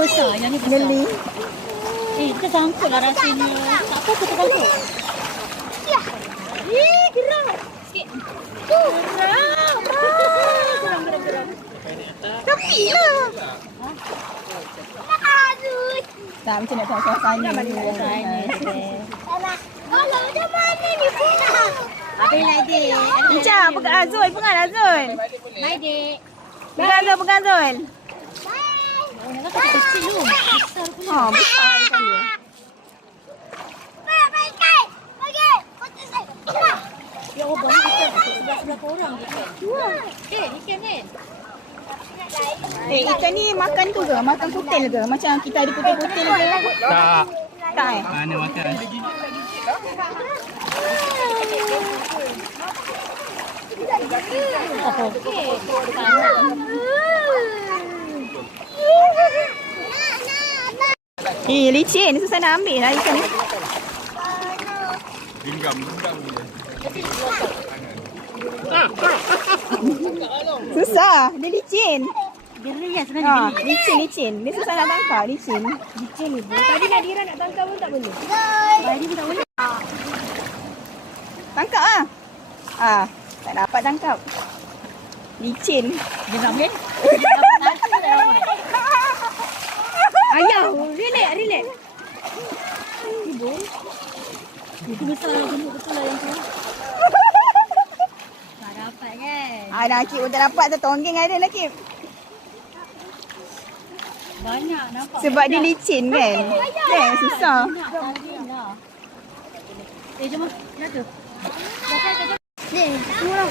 besar, yang ni besar. Geli. Kita sangkut lah rasanya. Tak apa kita sangkut. Gerak. Sikit. Gerak. Tepi lah. Tak, macam nak tahu suasana. Macam mana ni pula? Habis lah, Dik. Bincang, pegang Azul. Pegang Azul. Bye, Dik. Pegang Azul. Nak kata kecil tu. Besar pula. Oh, besar kan dia. Ya Allah, banyak ikan. Sebelah orang je. Ikan kan? Ikan ni makan tu ke? Makan kutil ke? Macam kita ada kutil-kutil ke? Tak. Tak eh? Mana makan? Apa? Okey. Licin. Susah nak ambil lah ikan ni. Genggam. Susah. Dia licin. Dia rias sebenarnya. Licin. Dia susah nak tangkap. Licin. Licin ni. Tadi Nadira nak tangkap pun tak boleh. Tadi pun tak boleh. Tangkap lah. Tak dapat tangkap. Licin. Dia nak main. Ayah, relax. Ibu. Itu besar lah, gemuk betul lah yang tu. Tak dapat kan? Nakib pun tak dapat. Tonggeng ada Nakib. Banyak nampak. Sebab dia licin kan. Kan susah. Jom. Jatuh. Ni, semua lah.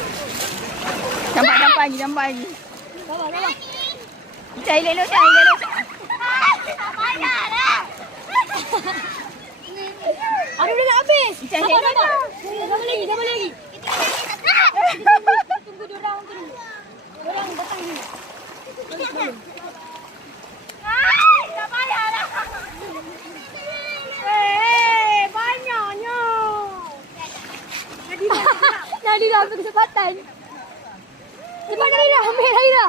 Campak lagi. Bawa. Cari elok. Aduh, dia nak habis. Cari elok. Gambar lagi. Tunggu diorang tu dulu. Diorang datang dulu. Tak payah lah. Banyaknya. Nadira ambil kesempatan. Cepat Nadira, ambil Nadira.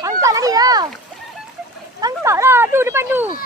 Angkat Nadira. Angkat lah, tu depan tu.